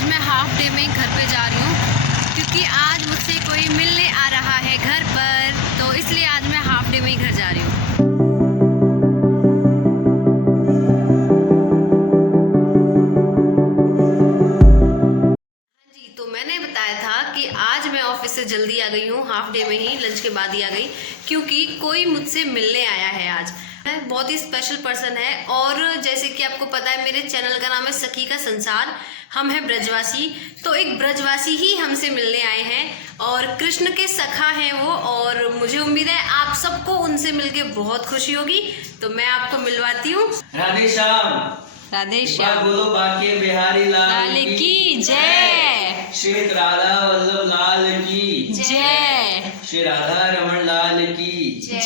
आज मैं half day में घर पे जा रही हूँ क्योंकि आज मुझसे कोई मिलने आ रहा है घर पर, तो इसलिए आज मैं हाफ डे में ही घर जा रही हूँ। हाँ जी, तो मैंने बताया था कि आज मैं ऑफिस से जल्दी आ गई हूँ, हाफ डे में ही लंच के बाद ही आ गई क्योंकि कोई मुझसे मिलने आया है आज। बहुत ही स्पेशल पर्सन है और जैसे कि आपको पता है मेरे चैनल का नाम है सखी का संसार, हम हैं ब्रजवासी, तो एक ब्रजवासी ही हमसे मिलने आए हैं और कृष्ण के सखा हैं वो, और मुझे उम्मीद है आप सबको उनसे मिलके बहुत खुशी होगी, तो मैं आपको मिलवाती हूँ। राधे श्याम। राधे श्याम। बोलो बाके बिहारी लाल की जय। श्री राधा वल्लभ लाल की जय। श्री राधा रमन लाल की जय।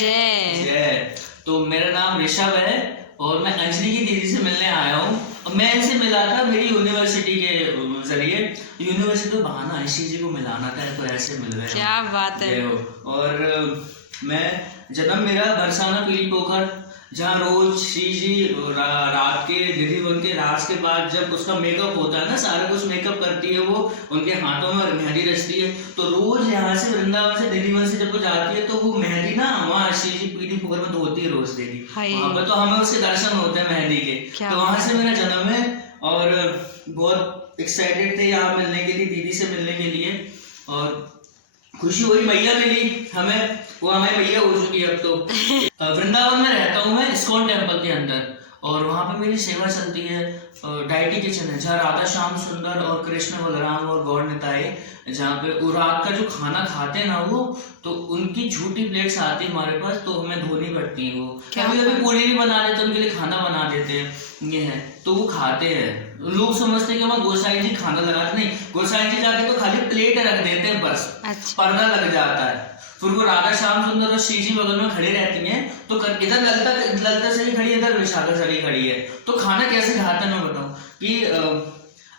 जय। तो मेरा नाम ऋषभ है और मैं अंजलि की दीदी से मिलने आया हूँ। मैं इनसे मिला था मेरी यूनिवर्सिटी के जरिए, यूनिवर्सिटी बहाना ऋषि जी को मिलाना था, तो ऐसे मिल गए। क्या बात है। और मैं जन्म मेरा बरसाना पीली पोखर, जहाँ रोज श्री जी रात के निधि बन के रात के बाद जब उसका मेकअप होता है ना, सारा कुछ मेकअप करती है वो, उनके हाथों में मेहंदी रचती है, तो रोज यहाँ से वृंदावन से दिल्ली वन से जब वो जाती है तो वो मेहंदी ना वहाँ श्री जी पीली पोखर में धोती है रोज डेली, वहाँ पर तो हमें उसके दर्शन होते हैं मेहंदी के। तो वहां से मेरा जन्म है और बहुत एक्साइटेड थे यहाँ मिलने के लिए, दीदी से मिलने के लिए, और खुशी हुई मैया मिली हमें, वो हमें मैया हो चुकी है अब तो। वृंदावन में रहता हूँ मैं इस्कॉन टेम्पल के अंदर, और वहाँ पे मेरी सेवा चलती है। डाइटी किचन है जहाँ राधा श्याम सुंदर और कृष्ण बलराम और गौर निताई, जहाँ पे वो रात का जो खाना खाते हैं ना वो, तो उनकी झूठी प्लेट्स आती है हमारे पास, तो हमें धोनी पड़ती है। वो कभी कभी पूरी भी बना देते हैं, उनके लिए खाना बना देते हैं, ये है तो वो खाते हैं। लोग समझते हैं कि वहाँ गोसाई जी खाना लगाते, नहीं, गोसाई जी जाके तो खाली प्लेट रख देते हैं बस। अच्छा। पर्दा लग जाता है, फिर वो राधा श्याम सुंदर और श्री जी बगल में खड़ी रहती हैं, तो इधर ललता से खड़ी, इधर विशाखा से खड़ी है, तो खाना कैसे खाते हैं मैं बताऊं कि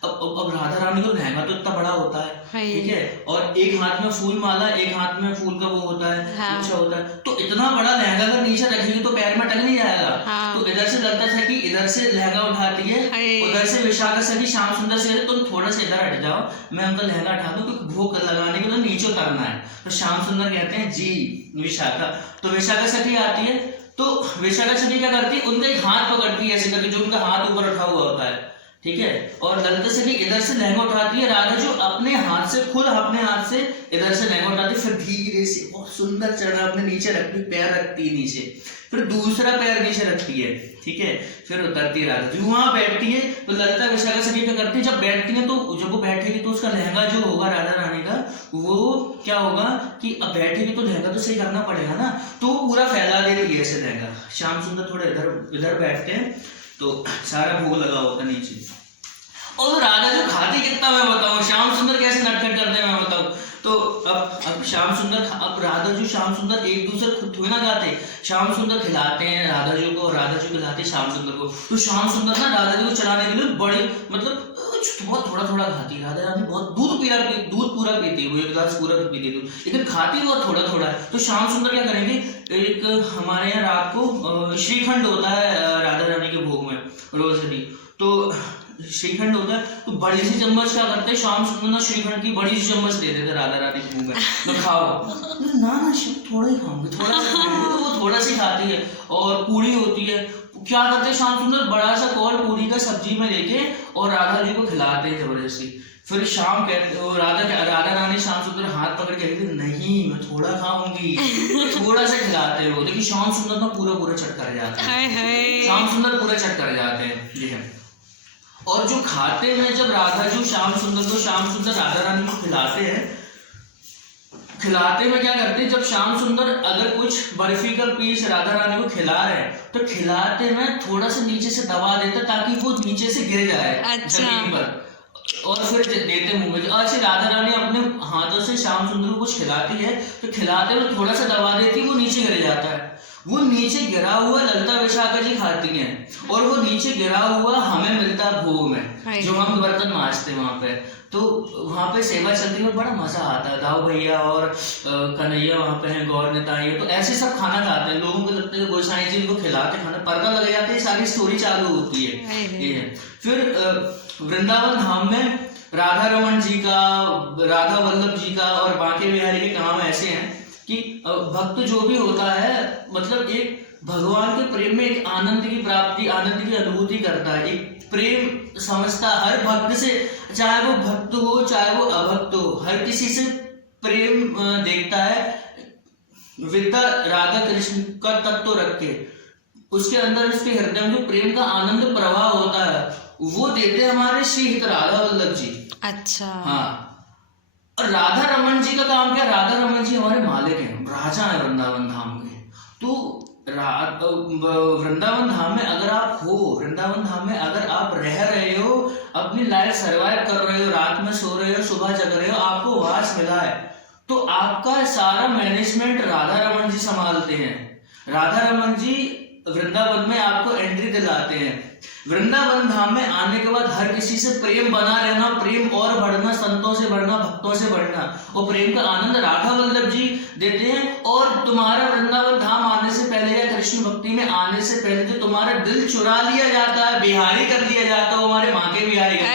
अब राधा रानी को लहंगा तो इतना बड़ा होता है, ठीक है, और एक हाथ में फूल माला, एक हाथ में फूल का वो होता है, हाँ। अच्छा होता है, तो इतना बड़ा लहंगा अगर नीचे रखेगी तो पैर में टक नहीं जाएगा, हाँ। तो इधर से ललता था कि इधर से लहंगा उठाती है, उधर से विशाखा सखी श्याम सुंदर से तुम थोड़ा सा इधर हट जाओ, मैं उनका लहंगा उठा दूं, क्योंकि भोग लगाने के लिए नीचे उतारना है। तो श्याम सुंदर कहते हैं जी विशाखा, तो विशाखा सखी आती है, तो विशाखा सखी क्या करती है, उनका एक हाथ पकड़ती है ऐसे करके, जो उनका हाथ ऊपर उठा हुआ होता है, ठीक है, और ललिता सखी इधर से लहंगा उठाती है, राधा जो अपने हाथ से खुद अपने हाथ से इधर से लहंगा उठाती है, फिर धीरे से बहुत सुंदर चढ़ा अपने नीचे रखती, पैर रखती है नीचे, फिर दूसरा पैर नीचे रखती है, ठीक है, फिर उतरती है राधा जी, वहां बैठती है। तो ललिता विशाखा सखी क्या करती है, जब बैठती है तो जब वो बैठेगी तो उसका लहंगा जो होगा राधा रानी का, वो क्या होगा कि अब बैठेगी तो लहंगा तो सही करना पड़ेगा ना, तो पूरा फैला देती है ऐसे लहंगा। श्याम सुंदर थोड़ा इधर बैठते हैं, तो सारा भोग लगा होता है नीचे, और राधा जो खाती कितना मैं बताऊं, श्याम सुंदर कैसे नटखट करते हैं मैं बताऊं। तो अब श्याम सुंदर, अब राधा जो श्याम सुंदर एक दूसरे खुद थोड़ी ना खाते, श्याम सुंदर खिलाते हैं राधा जी को और राधा जी खिलाते हैं श्याम सुंदर को। तो श्याम सुंदर ना राधा जी को चलाने के लिए बड़ी मतलब बहुत थोड़ा थोड़ा खाती है, राधा रानी बहुत दूध पूरा पीती है, वो एक गिलास पूरा पीती है, लेकिन खाती बहुत थोड़ा थोड़ा है। तो श्याम सुंदर क्या करेंगे, एक हमारे यहाँ रात को श्रीखंड होता है राधा रानी के भोग में रोज भी, तो श्रीखंड होता है, तो बड़ी सी चम्मच क्या करते हैं श्याम सुंदर श्रीखंड की बड़ी सी चम्मच दे देते राधा रानी के मुंह में, तो खाओ ना थोड़ा ही खाऊंगी, थोड़ा सा खाऊंगी, तो वो थोड़ा सी खाती है। और पूरी होती है, क्या करते हैं श्याम सुंदर बड़ा सा कौल पूरी का सब्जी में लेके और राधा जी को खिलाते हैं जबरदस्ती। फिर शाम कहते राधा रानी श्याम सुंदर हाथ पकड़ के कहती नहीं मैं थोड़ा खाऊंगी, थोड़ा सा खिलाते हो, लेकिन श्याम सुंदर ना पूरा चट कर जाते हैं, श्याम सुंदर पूरा चट कर जाते हैं, ठीक है। और जो खाते हैं जब राधा जो श्याम सुंदर राधा रानी को खिलाते हैं, खिलाते में क्या करते हैं, जब श्याम सुंदर अगर कुछ बर्फी का पीस राधा रानी को खिला रहे हैं, तो खिलाते में थोड़ा सा नीचे से दबा देते ताकि वो नीचे से गिर जाए जमीन पर, और फिर देते मुंह में। अच्छा, राधा रानी अपने हाथों से श्याम सुंदर को कुछ खिलाती है, तो खिलाते में थोड़ा सा दबा देती है, वो नीचे गिर जाता है, वो नीचे गिरा हुआ ललिता विशाखा जी खाती हैं, और वो नीचे गिरा हुआ हमें मिलता भोग में, जो हम बर्तन मांजते हैं वहां पे। तो वहाँ पे सेवा चलती है, बड़ा मजा आता है। दाऊ भैया और कन्हैया वहाँ पे हैं, गौर नेताई है, तो ऐसे सब खाना खाते हैं। लोगों को लगता है गोसाई जी को खिलाते खाना, पर्दा लग जाते हैं, सारी स्टोरी चालू होती है। ये है। फिर वृंदावन धाम में राधा रमन जी का, राधा वल्लभ जी का और बांके बिहारी के काम ऐसे हैं कि भक्त जो भी होता है मतलब एक भगवान के प्रेम में एक आनंद की प्राप्ति, आनंद की अनुभूति करता है, एक प्रेम समझता हर भक्त से, चाहे वो भक्त हो चाहे वो अभक्त हो, हर किसी से प्रेम देखता है। विद्या राधा कृष्ण का तत्व रख के उसके अंदर उसके हृदय में जो प्रेम का आनंद प्रवाह होता है वो देते हैं हमारे श्री हित राधा वल्लभ जी। अच्छा। हाँ, और राधा रमन जी का काम क्या? राधा रमन जी हमारे मालिक हैं, राजा है वृंदावन धाम के। तो वृंदावन धाम में अगर आप हो, वृंदावन धाम में अगर आप रह रहे हो, अपनी लाइफ सरवाइव कर रहे हो, रात में सो रहे हो, सुबह जग रहे हो, आपको वास मिला है, तो आपका सारा मैनेजमेंट राधा रमन जी संभालते हैं। राधा रमन जी वृंदावन में आपको एंट्री दिलाते हैं। वृंदावन धाम में आने के बाद हर किसी से प्रेम बना रहना, प्रेम और बढ़ना, संतों से बढ़ना, भक्तों से बढ़ना, और प्रेम का आनंद राधा वल्लभ जी देते हैं। और तुम्हारा वृंदावन धाम आने से पहले या कृष्ण भक्ति में आने से पहले जो तुम्हारा दिल चुरा लिया जाता है, बिहारी कर लिया जाता है, वो हमारे बांके बिहारी का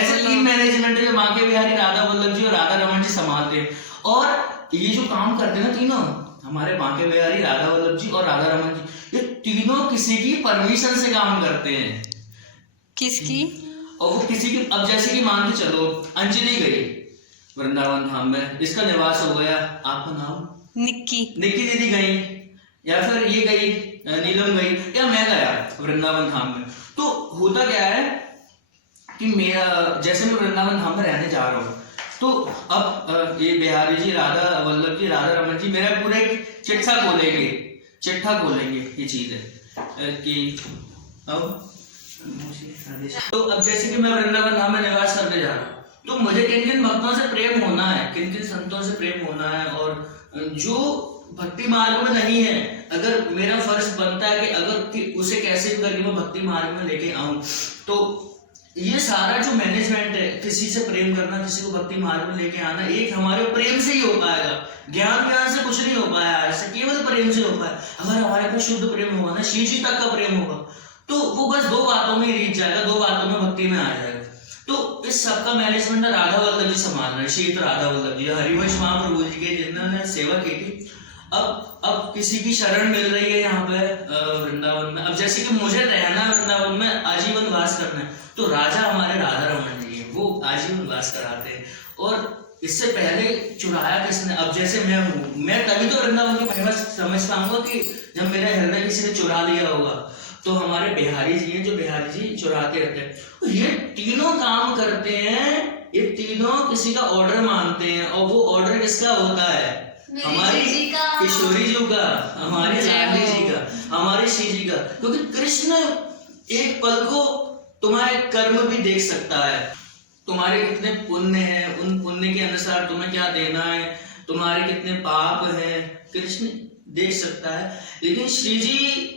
ऐसे 3 मैनेजमेंट है, बांके बिहारी, राधा वल्लभ जी और राधा रमन जी संभालते हैं। और ये जो काम करते हैं ना तीनों, हमारे बांके बिहारी, राधा वल्लभ जी और राधा रमन जी, ये तीनों किसी की परमिशन से काम करते हैं। किसकी? और वो किसी की, अब जैसे कि मान के चलो अंजलि गई वृंदावन धाम में, इसका निवास हो गया, आपका नाम? निक्की। निक्की दीदी गई, या फिर ये गई नीलम गई, या मैं गया वृंदावन धाम में। तो होता क्या है कि मेरा, जैसे मैं वृंदावन धाम में रहने जा रहा हूँ, तो अब ये बिहारी जी, राधा वल्लभ जी, राधा रमन जी मेरा पूरा एक चिट्ठा खोलेंगे ये चीज है कि अब तो अब जैसे कि मैं वृंदावन धाम में निवास करने जा रहा हूँ, तो मुझे किन किन भक्तों से प्रेम होना है, किन किन संतों से प्रेम होना है, और जो भक्ति मार्ग में नहीं है, अगर मेरा फर्ज बनता है कि अगर कि उसे कैसे करके मैं भक्ति मार्ग में लेके आऊं, तो ये सारा जो मैनेजमेंट है, किसी से प्रेम करना, किसी को भक्ति मार्ग में लेके आना, एक हमारे प्रेम से ही हो पाएगा। ज्ञान से कुछ नहीं हो पाया, ऐसे केवल प्रेम से हो पाया। अगर हमारे पास शुद्ध प्रेम होगा ना, शिव जी तक का प्रेम होगा, तो वो बस 2 बातों में रीच जाएगा, 2 बातों में भक्ति में आ जाएगा। तो इस सबका मैनेजमेंट राधा वल्लभ जी संभाल रहे हैं, श्री राधा वल्लभ जी, हरिवंश महाप्रभु जी के, जिन्होंने सेवा की थी। अब किसी की शरण मिल रही है यहाँ पे वृंदावन में। अब जैसे कि मुझे रहना वृंदावन में, आजीवन वास करना है, तो राजा हमारे राधा रमन जी हैं, वो आजीवन वास कराते हैं। और इससे पहले चुराया किसने? अब जैसे मैं हूँ, मैं तभी तो वृंदावन की महिमा समझ पाऊंगा कि जब मेरा हृदय किसी ने चुरा लिया होगा। तो हमारे बिहारी जी हैं, जो बिहारी जी चुराते रहते हैं। ये तीनों काम करते हैं, ये तीनों किसी का ऑर्डर मानते हैं, और वो ऑर्डर किसका होता है? हमारी किशोरी जी का, हमारी लाडली जी का, हमारे श्री जी का। क्योंकि कृष्ण एक पल को तुम्हारे कर्म भी देख सकता है, तुम्हारे कितने पुण्य हैं, उन पुण्य के अनुसार तुम्हें क्या देना है, तुम्हारे कितने पाप हैं, कृष्ण देख सकता है। लेकिन श्री जी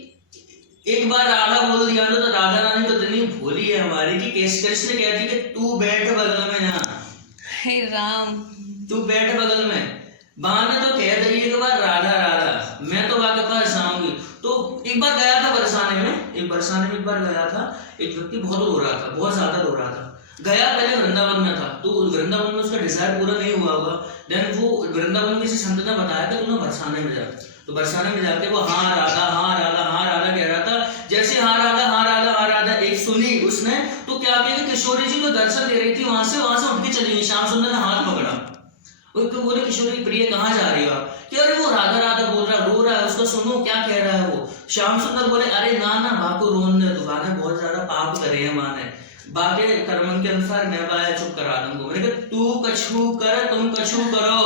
एक बार राधा बोल दिया तो राधा रानी तो इतनी भोली है हमारी कि कृष्ण कहती है कि तू बैठ बगल में, यहाँ हे राम तू बैठ बगल में। बहाने तो कह रही है कि बार राधा राधा, मैं तो आपके पास जाऊंगी। तो एक बार गया था बरसाने में, एक बार गया था, एक व्यक्ति बहुत रो रहा था, बहुत ज्यादा रो रहा था। गया पहले वृंदावन में था, तो वृंदावन में उसका डिजायर पूरा नहीं हुआ होगा। देन वो वृंदावन में किसी संत ने बताया था तुम्हें बरसाने में जाते, तो बरसाने में जाके वो हाँ राधा हाँ राधा हाँ राधा कह रहा था। जैसे हाँ राधा हाँ राधा हाँ राधा एक सुनी उसने, तो क्या किया कि किशोरी जी को दर्शन दे रही थी, वहां से उठ के चली गई। श्याम सुंदर ने हाथ पकड़ा, वो बोले किशोरी प्रिय कहाँ जा रही हो आप? कि अरे वो राधा राधा बोल रहा, रो रहा है, उसको सुनो क्या कह रहा है वो। श्याम सुंदर बोले अरे ना ना माँ को रोने दो, माँ ने बहुत ज्यादा पाप करे हैं, माँ ने बाके कर्म के अनुसार मैं बाया चुप करा दूंगा। मैंने कहा तू कछु कर तुम कछु करो,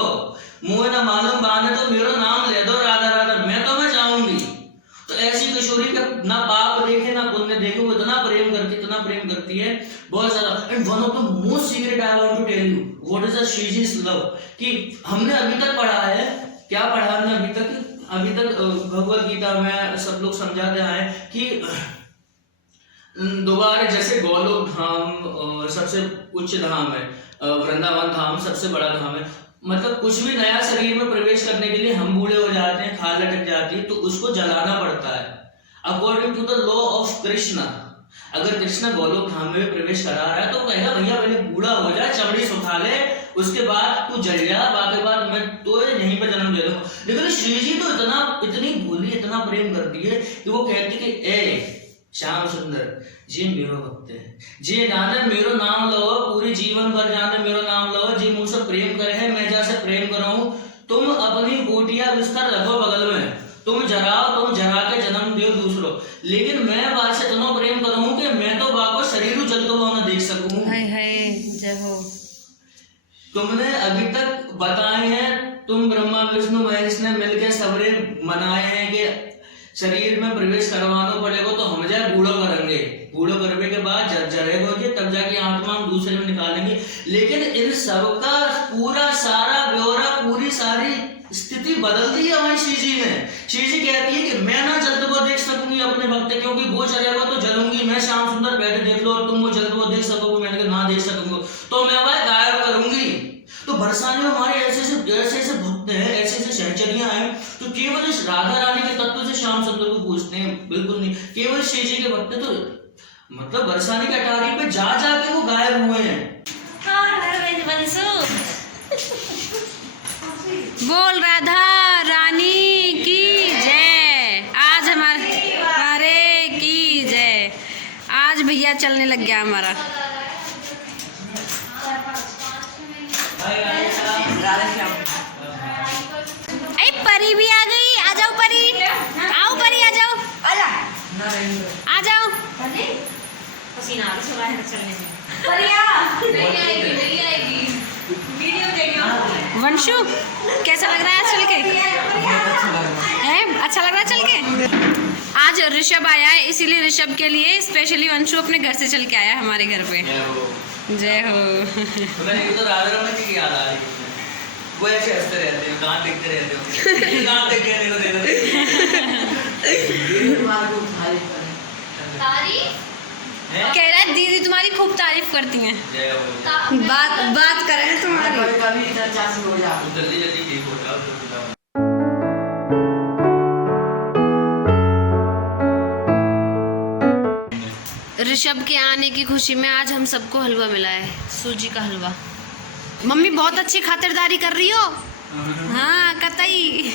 मुझे ना मालूम बाने तो मेरा नाम ले दो राधा राधा, मैं तो मैं जाऊंगी। तो ऐसी किशोरी का ना पाप देखे ना पुण्य देखे, वो इतना प्रेम करती है बहुत ज्यादा। And one of the most secret I want to tell you what is the Shriji's love, कि हमने अभी तक पढ़ा है, क्या पढ़ा हमने अभी तक भगवत गीता में सब लोग समझाते आए कि दोबारा जैसे गोलोक धाम सबसे उच्च धाम है, वृंदावन धाम सबसे बड़ा धाम है। मतलब कुछ भी नया शरीर में प्रवेश करने के लिए हम बूढ़े हो जाते हैं, खाल लटक जाती है, तो उसको जलाना पड़ता है according to the law of Krishna. अगर कृष्ण गोलोक धाम में प्रवेश करा रहा है तो कहेगा भैया पहले बूढ़ा हो जा, चमड़ी सुखा ले, उसके बाद तू जल जा, बाकी बात मैं तो यहीं पर जन्म दे दूंगा। लेकिन श्री जी तो इतनी भोली, इतना प्रेम करती है कि वो कहती कि ए श्याम सुंदर जी मेरो भक्त है, जी जाने मेरो नाम लो, पूरे जीवन भर जाने मेरो नाम लो, जी मुझसे प्रेम करे है, मैं जैसे प्रेम कराऊं, तुम अपनी बोटिया बिस्तर रखो बगल में, तुम जराओ, तुम जरा के जन्म दो दूसरों, लेकिन मैं बात से इतना प्रेम करूं कि मैं तो बाप को शरीर जलता हुआ ना देख सकूं। हाय हाय जय हो। तुमने अभी तक बताए हैं, तुम ब्रह्मा विष्णु महेश ने मिलकर सबरे मनाए हैं कि शरीर में प्रवेश करवाना पड़ेगा, तो हम जाए बूढ़ो करेंगे, बूढ़ो करने के बाद जब जरेंगे तब जाके आत्मा हम दूसरे में निकालेंगे। लेकिन इन सबका पूरा सारा ब्यौरा, पूरी सारी स्थिति बदल दी है हमारी श्री जी ने। श्री जी कहती है कि मैं ना जलते हुए देख सकूंगी अपने भक्त, क्योंकि वो जलेगा तो जलूंगी मैं, श्याम सुंदर बैठे देख लो और तुम वो जलते हुए देख सकोगे, मैंने ना देख सकूंगा तो मैं वह गायब करूंगी। तो बरसाने में हमारे ऐसे ऐसे भक्त हैं, ऐसे ऐसे सहचरियां हैं, तो केवल इस राधा रानी के तत्व से श्याम सुंदर को पूछते हैं, बिल्कुल नहीं, केवल श्री जी के भक्त तो मतलब बरसाने की अटारी पे जा जाके वो गायब हुए हैं। बोल राधा रानी की जय। आज हमारे की जय। आज भैया चलने लग गया हमारा। अरे परी भी आ गई, आ जाओ परी, आओ परी, आ जाओ, आ जाओ। पसीना आ रहा है चलने में। वंशु कैसा लग रहा है आज चल के? अच्छा लग रहा है चल के? आज ऋषभ आया है, इसीलिए ऋषभ के लिए स्पेशली वंशु अपने घर से चल के आया हमारे घर पे। जय हो। तो राधा रमन जी की याद आ रही है, वो ऐसे हंसते रहते हैं, गान देखते रहते हो, गान देख के देखो कह रहा है दीदी तुम्हारी खूब तारीफ करती हैं। बात करें तुम्हारी। जल्दी जल्दी ठीक हो जाओ। ऋषभ के आने की खुशी में आज हम सबको हलवा मिला है, सूजी का हलवा। मम्मी बहुत अच्छी खातिरदारी कर रही हो। हाँ कतई।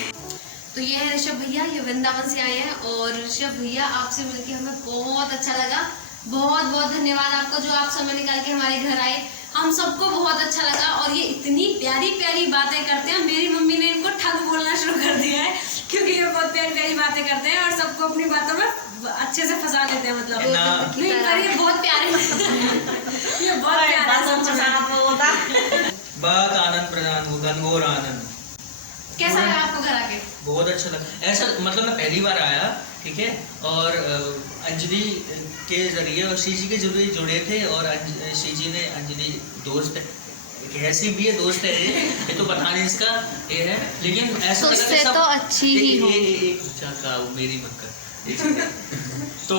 तो ये है ऋषभ भैया, ये वृंदावन से आए हैं। और ऋषभ भैया आपसे मिलके हमें बहुत अच्छा लगा, बहुत बहुत धन्यवाद आपको जो आप समय निकाल के हमारे घर आए, हम सबको बहुत अच्छा लगा। और ये इतनी प्यारी प्यारी बातें करते हैं, मेरी मम्मी ने इनको ठग बोलना शुरू कर दिया है क्योंकि ये बहुत प्यारी प्यारी बातें करते हैं और सबको अपनी बातों में अच्छे से फंसा लेते हैं। मतलब नहीं पर ये बहुत प्यारे, ये बहुत प्यारा बात आनंद प्रदान हो, घनघोर आनंद। कैसा लगा आपको घर आके? बहुत अच्छा लगा। ऐसा मतलब मैं पहली बार आया, ठीक है, और अंजलि के जरिए और श्री जी के जरिए जुड़े थे, और श्री जी ने अंजलि दोस्त कैसी भी है, दोस्त है ये तो पता नहीं इसका ये है, लेकिन ऐसा लगा कि सब तो अच्छी ही हो। मेरी मक्कर तो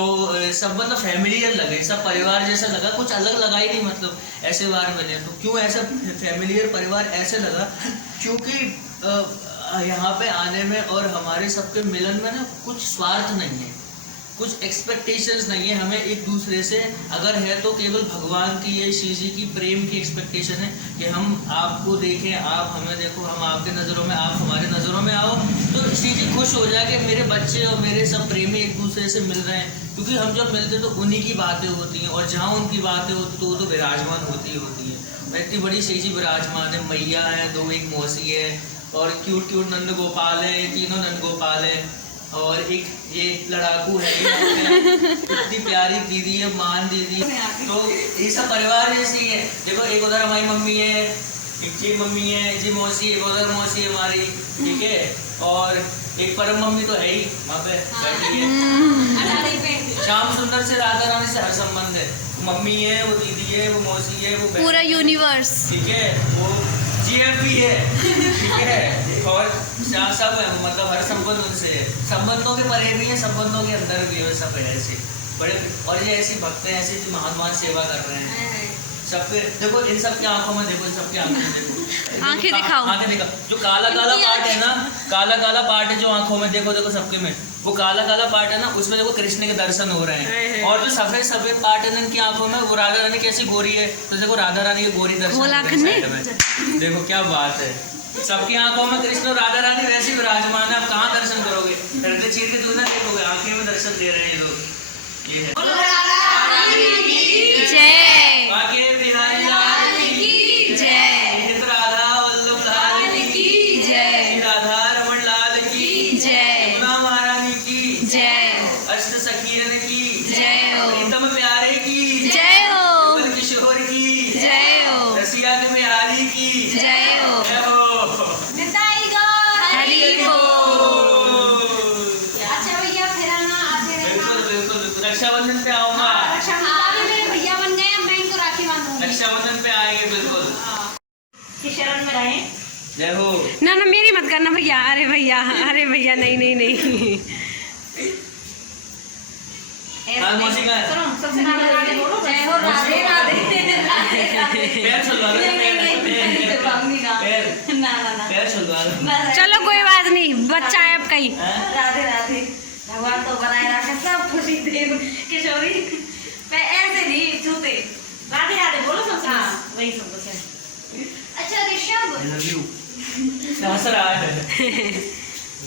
सब मतलब फैमिलियर लगे, सब परिवार जैसा लगा, कुछ अलग लगा ही नहीं। मतलब ऐसे बार मिले तो क्यों ऐसा फैमिलियर परिवार ऐसे लगा, क्योंकि यहाँ पे आने में और हमारे सबके मिलन में ना कुछ स्वार्थ नहीं है, कुछ एक्सपेक्टेशंस नहीं है हमें एक दूसरे से। अगर है तो केवल भगवान की, ये श्री जी की प्रेम की एक्सपेक्टेशन है कि हम आपको देखें, आप हमें देखो, हम आपके नज़रों में, आप हमारे नज़रों में आओ, तो श्री जी खुश हो जाए कि मेरे बच्चे और मेरे सब प्रेमी एक दूसरे से मिल रहे हैं। क्योंकि हम जब मिलते तो उन्हीं की बातें होती हैं, और जहाँ उनकी बातें होती तो वो तो विराजमान होती है। इतनी बड़ी श्री जी विराजमान है, मैया है, दो एक मौसी है, और क्यूट क्यूट नंद गोपाल है, तीनों नंद गोपाल है, और एक ये लड़ाकू है, इतनी प्यारी दीदी है, मान दीदी। तो ये सब परिवार जैसी है। देखो एक उधर हमारी मम्मी है, एक जी मम्मी है, जी मौसी, एक उधर मौसी है हमारी, ठीक है, और एक परम मम्मी तो है ही वहाँ पे बैठी है। श्याम सुंदर से राधा रानी से हर संबंध है, मम्मी है, वो दीदी है, वो मौसी है, वो पूरा यूनिवर्स, ठीक है, वो जीएफबी है, ठीक है, और सब है, मतलब हर संबंध उनसे है, संबंधों के परे भी है, संबंधों के अंदर भी है, सब है ऐसे बड़े। और ये ऐसी भक्त हैं, ऐसी महान महान सेवा कर रहे हैं सबके। देखो इन सबकी आंखों में देखो, इन सबकी आंखों में देखो, आंखें दिखाओ, आंखें दिखाओ। जो काला काला पार्ट है ना, काला काला पार्ट है जो आंखों में, देखो देखो सबके में वो काला काला पार्ट है ना, उसमें देखो कृष्ण के दर्शन हो रहे हैं, और जो सफेद सफेद पार्ट है ना इनकी आंखों में, वो राधा रानी कैसी गोरी है, तो देखो राधा रानी की गोरी दर्शन हो रहे हैं साइड में। देखो क्या बात है, सबकी आंखों में कृष्ण और राधा रानी वैसे ही विराजमान है। आप कहाँ दर्शन करोगे, हृदय चीर के दूर ना देखोगे, आंखें में दर्शन दे रहे हैं लोग। ये है जय बाके बिहारी लाल की जय, हित राधा वल्लभ लाल की जय, राधा रमन लाल की जय, उमा महारानी की जय, अष्ट सखीरन की जय हो, प्रीतम प्यारे की जय हो, कमल किशोर की जय हो, रसिया के बिहारी की जय हो, जय हो। हरि बोल। अच्छा भैया फिर आना आते रहना। बिल्कुल बिल्कुल बिल्कुल, रक्षाबंधन पे आऊंगा, रक्षाबंधन में मेरे भैया बन गए, अब मैं इनको राखी बांधूंगी। रक्षाबंधन पे आएंगे बिल्कुल। कि शरण में रहें। जय हो। ना ना मेरी मत करना भैया, अरे भैया, अरे भैया, नहीं नहीं नहीं। हाँ, मौसी का है। सुनो, सबसे पहले राधे बोलो। जय हो राधे राधे। पैर छुलवा लो, नहीं, नहीं, नहीं, जवाब नहीं कहा। पैर ना ना ना। पैर छुलवा लो। बस चलो कोई बात नहीं, बच्चा है अब कहीं। हैं? राधे राधे। भगवान तो बनाए रखे सब खुशी दे किशोरी मैं ऐसे नहीं छूते। राधे राधे बोलो सबसे। हाँ वही सब कुछ है। अच्छा ऋषभ I love you। हंस रहा है।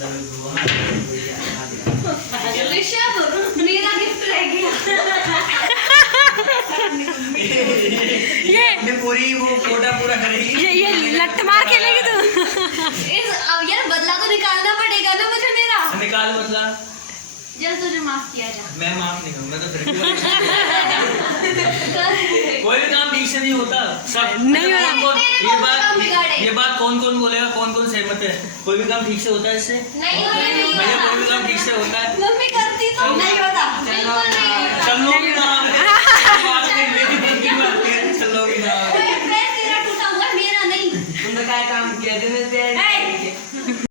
Love you। ऋषभ मेरा गिफ्ट रह गया। ये पूरी वो कोटा पूरा करेगी। ये लट मार खेलेगी तू। अब यार बदला तो निकालना पड़ेगा ना मुझे मेरा। निकाल मतलब जल तुझे माफ किया जा। मैं माफ नहीं करूंगा, तो फिर कोई भी काम ठीक से नहीं होता। सब नहीं होता। ये बात कौन कौन बोलेगा, कौन कौन सहमत है? कोई भी काम ठीक से होता है इससे? नहीं होता, नहीं होता। भैया कोई भी काम ठीक से होता है? मम्मी करती तो नहीं होता। बिल्कुल नहीं होता। चलोगी ना? चलोगी ना? पैर तेरा टूटा हुआ, मेरा नहीं। तुमने क्या काम किया?